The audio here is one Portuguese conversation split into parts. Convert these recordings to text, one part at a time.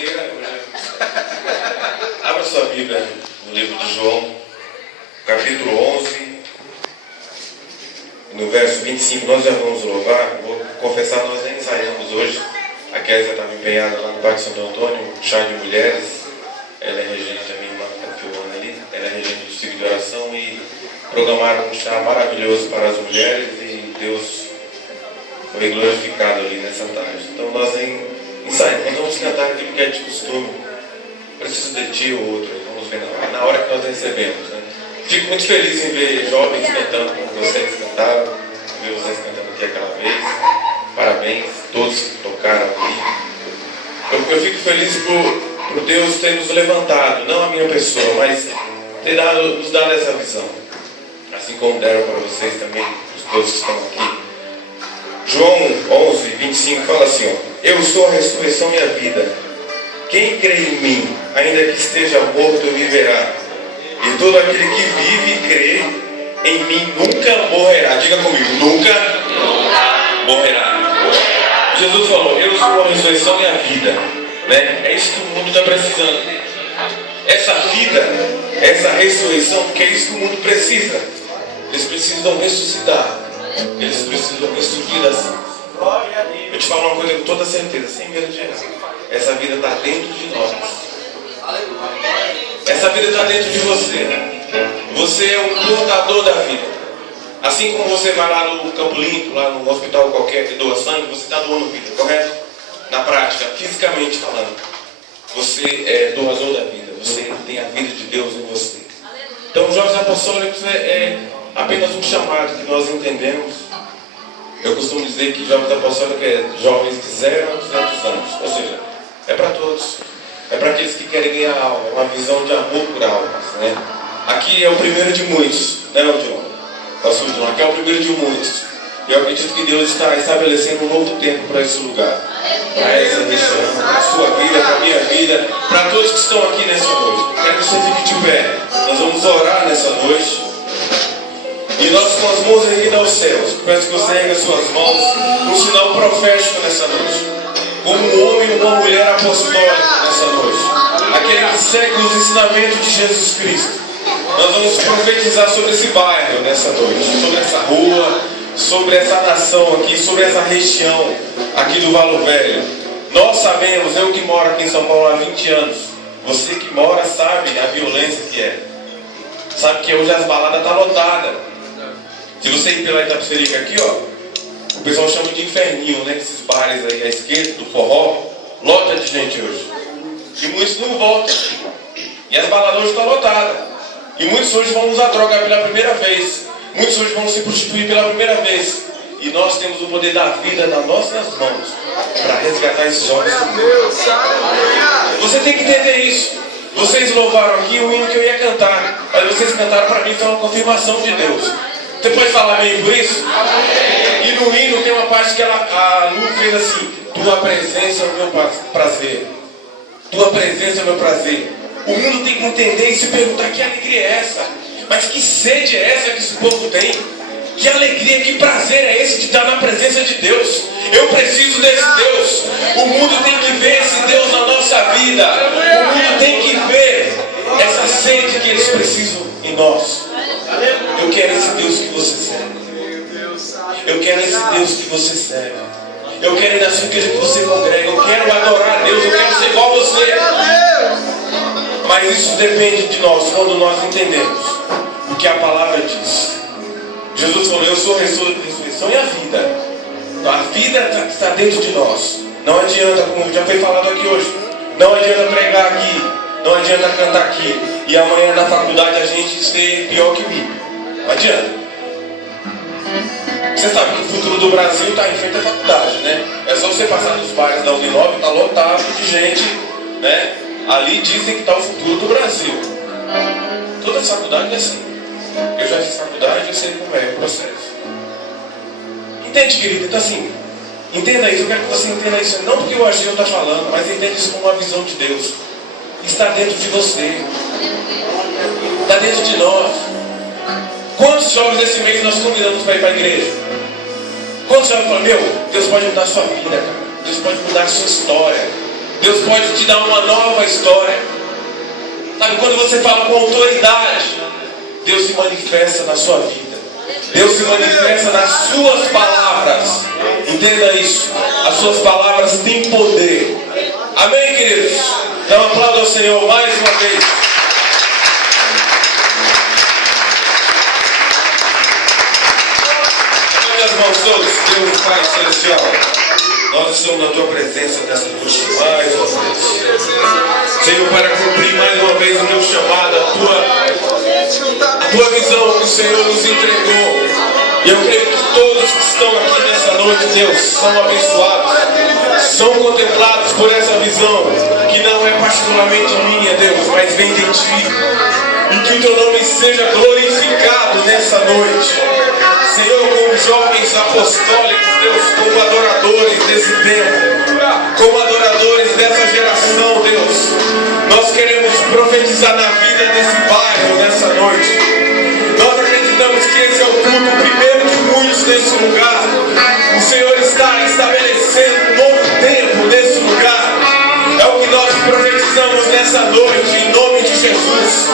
terça-feira. Abra sua Bíblia no livro de João, capítulo 11, no verso 25. Nós já vamos louvar. Vou confessar, nós nem ensaiamos hoje. A Kézia estava empenhada lá no Parque Santo Antônio, um chá de mulheres. Ela é regente, a minha irmã está filmando ali. Ela é regente do ciclo de oração e programaram um chá maravilhoso para as mulheres e Deus foi glorificado ali nessa tarde. Então nós ensaiamos, nós vamos cantar aquilo que é de costume. Preciso de ti ou outro, vamos ver na hora que nós recebemos, né? Fico muito feliz em ver jovens cantando como vocês cantaram, ver vocês cantando aqui aquela vez. Parabéns a todos que tocaram aqui. Eu fico feliz por Deus ter nos levantado, não a minha pessoa, mas ter nos dado essa visão. Assim como deram para vocês também, os todos que estão aqui. João 11, 25 fala assim, ó, eu sou a ressurreição e a vida. Quem crê em mim, ainda que esteja morto, viverá. E todo aquele que vive e crê em mim nunca morrerá. Diga comigo, nunca morrerá. Jesus falou, eu sou a ressurreição e a vida. Né? É isso que o mundo está precisando. Essa vida, essa ressurreição, porque é isso que o mundo precisa. Eles precisam ressuscitar. Eles precisam ressurgir das cinzas. Eu te falo uma coisa com toda certeza, sem medo de errar. Essa vida está dentro de nós. Essa vida está dentro de você. Você é o portador da vida. Assim como você vai lá no Campo Limpo, lá no hospital qualquer e doa sangue, você está doando vida, correto? Na prática, fisicamente falando. Você é doador da vida. Você tem a vida de Deus em você. Então os jovens apostólicos é apenas um chamado que nós entendemos. Eu costumo dizer que jovens apostólicos é jovens de 0 a 200 anos. Ou seja, é para todos. É para aqueles que querem ganhar alma. É uma visão de amor por almas, né? Aqui é o primeiro de muitos, né, John? Pastor John, aqui é o primeiro de muitos. E eu acredito que Deus está estabelecendo um novo tempo para esse lugar. Para essa região, para a sua vida, para a minha vida, para todos que estão aqui nessa noite. Quero que você fique de pé. Nós vamos orar nessa noite. E nós com as mãos erguidas aos céus, peço que você ergue as suas mãos num sinal profético nessa noite. Como um homem e uma mulher apostólica nessa noite. Aquele que segue os ensinamentos de Jesus Cristo. Nós vamos profetizar sobre esse bairro nessa noite. Sobre essa rua, sobre essa nação aqui, sobre essa região aqui do Valo Velho. Nós sabemos, eu que moro aqui em São Paulo há 20 anos. Você que mora sabe a violência que é. Sabe que hoje as baladas estão lotadas. Se você ir pela Itapecerica aqui, ó, o pessoal chama de inferninho, né? Esses bares aí à esquerda, do forró, lota de gente hoje. E muitos não voltam. E as baladas hoje estão lotadas. E muitos hoje vão usar droga pela primeira vez. Muitos hoje vão se prostituir pela primeira vez. E nós temos o poder da vida nas nossas mãos para resgatar esses jovens. Você tem que entender isso. Vocês louvaram aqui o hino que eu ia cantar. Mas vocês cantaram para mim, foi uma confirmação de Deus. Você pode falar amém por isso? Amém. E no hino tem uma parte que a Lu fez assim: tua presença é o meu prazer. Tua presença é o meu prazer. O mundo tem que entender e se perguntar: que alegria é essa? Mas que sede é essa que esse povo tem? Que alegria, que prazer é esse de estar na presença de Deus? Eu preciso desse Deus. O mundo tem que ver esse Deus na nossa vida. O mundo tem que ver essa sede que eles precisam em nós. Eu quero esse Deus que você serve. Eu quero esse Deus que você serve. Eu quero ir na sua igreja que você congrega. Eu quero adorar a Deus. Eu quero ser igual a você. Mas isso depende de nós, quando nós entendemos o que a palavra diz. Jesus falou: eu sou a ressurreição e a vida. Então, a vida está dentro de nós. Não adianta, como já foi falado aqui hoje, não adianta pregar aqui, não adianta cantar aqui e amanhã na faculdade a gente ser pior que mim. Não adianta. Você sabe que o futuro do Brasil está em frente à faculdade, né? É só você passar nos bares da Uninove, está lotado de gente, né? Ali dizem que está o futuro do Brasil. Toda faculdade é assim. Eu já fiz faculdade, eu sei como é o processo. Entende, querido? Então assim, entenda isso. Eu quero que você entenda isso. Não porque o Ageu está falando, mas entenda isso como uma visão de Deus. Está dentro de você. Está dentro de nós. Quantos jovens esse mês nós convidamos para ir para a igreja? Quantos jovens falam: meu, Deus pode mudar a sua vida, cara. Deus pode mudar a sua história. Deus pode te dar uma nova história. Sabe, quando você fala com autoridade, Deus se manifesta na sua vida. Deus se manifesta nas suas palavras. Entenda isso. As suas palavras têm poder. Amém, queridos? Então aplauda ao Senhor mais uma vez. Minhas mãos todas, Deus Pai Celestial, nós estamos na Tua presença nessa noite mais uma vez. Senhor, para cumprir mais uma vez o meu chamado, a Tua visão que o Senhor nos entregou. E eu creio que todos que estão aqui nessa noite, Deus, são abençoados, são contemplados por essa visão, que não é particularmente minha, Deus, mas vem de Ti. E que o Teu nome seja glorificado nessa noite. Senhor, como jovens apostólicos, Deus, como adoradores desse tempo, como adoradores dessa geração, Deus, nós queremos profetizar na vida desse bairro nessa noite. Nós acreditamos que esse é o culto primeiro de muitos nesse lugar. O Senhor está estabelecendo um novo tempo nesse lugar. É o que nós profetizamos nessa noite, em nome de Jesus.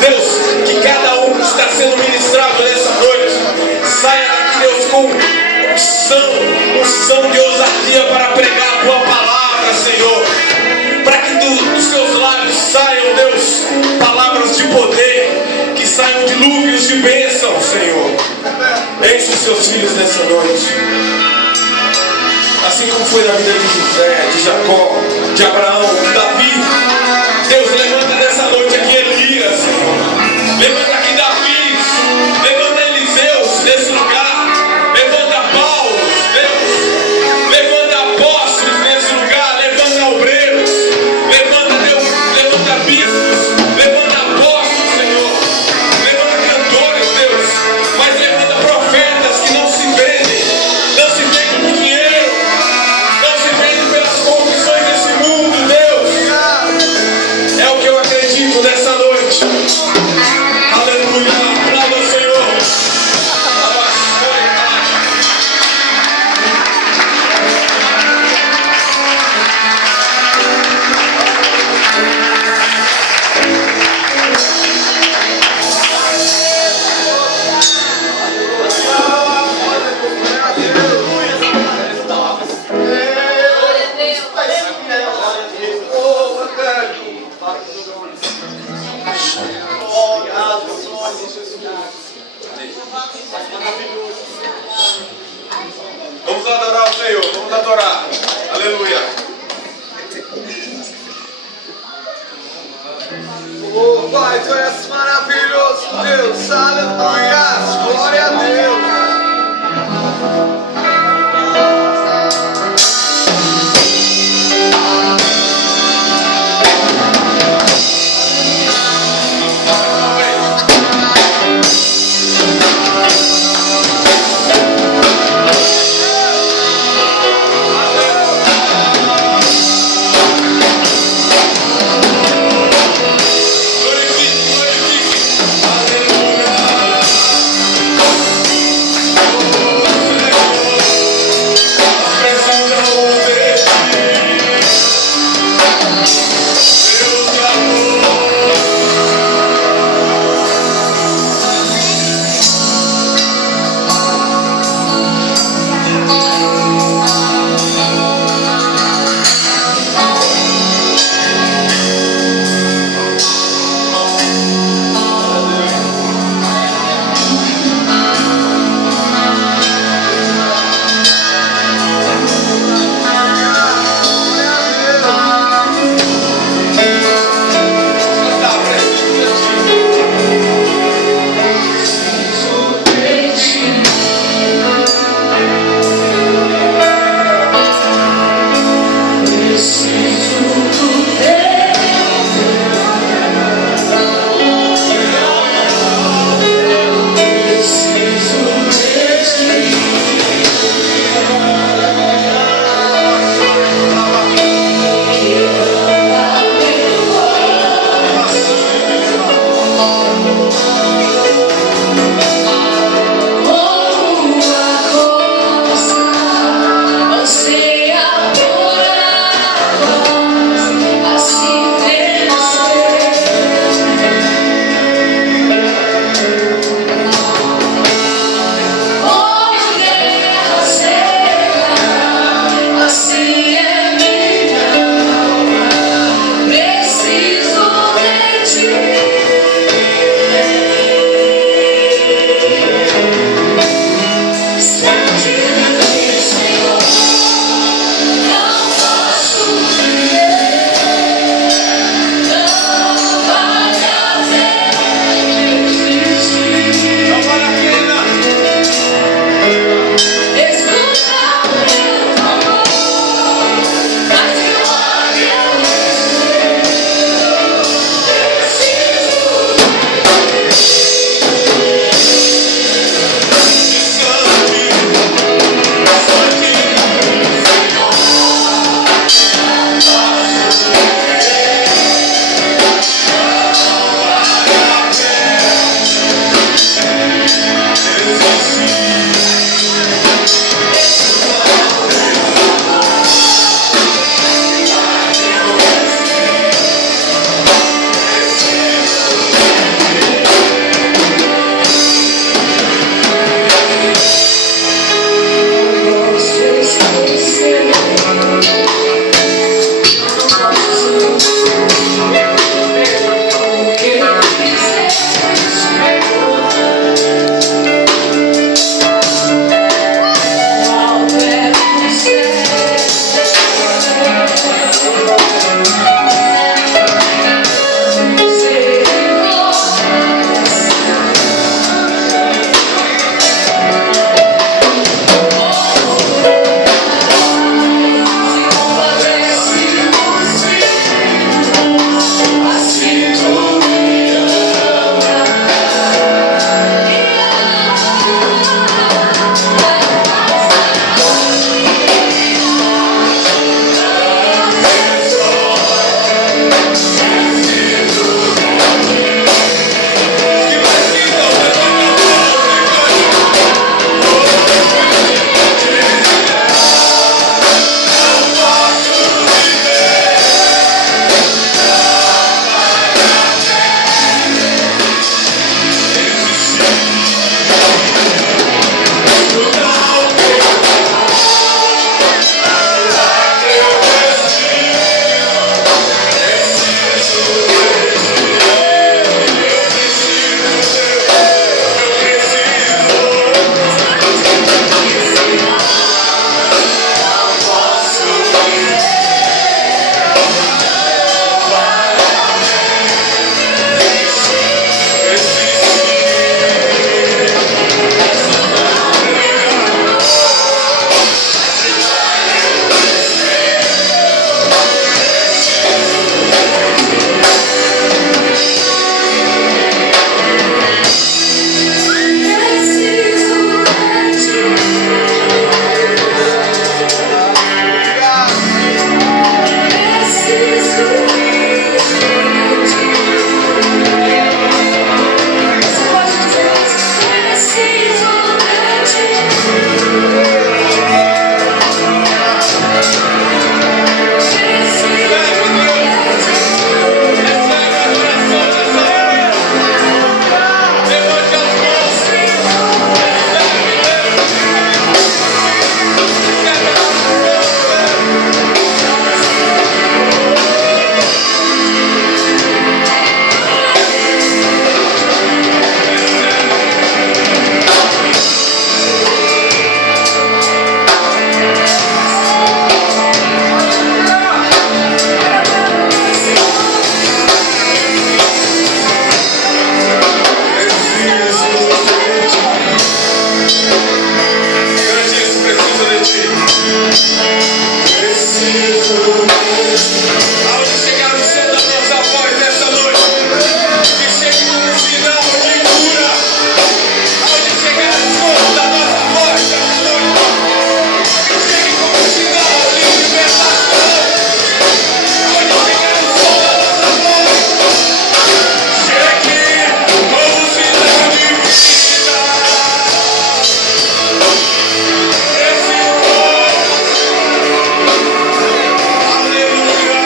Deus, que cada um que está sendo ministrado nessa noite saia daqui, Deus, com unção de ousadia para pregar a Tua palavra, Senhor. Para que dos seus lábios saiam, Deus, palavras de poder, que saiam dilúvios de bênção, Senhor. Enche os seus filhos nessa noite. Assim como foi na vida de José, de Jacó, de Abraão, de Davi. Deus, levanta nessa noite aqui Elias, Senhor. Levanta aqui Davi, levanta Eliseus nesse lugar. Levanta Paulo, Deus. Levanta apóstolos nesse lugar. Levanta obreiros. Levanta, Deus, levanta bispos. Levanta apóstolos, Senhor. Levanta cantores, Deus. Mas levanta profetas que não se vendem. Não se vendem por dinheiro. Não se vendem pelas corrupções desse mundo, Deus. É o que eu acredito nessa noite. Aleluia. Aplauda o Senhor. Vamos adorar o Senhor, vamos adorar. Aleluia. Oh, Pai, Tu és maravilhoso, Deus. Aleluia. Glória a Deus.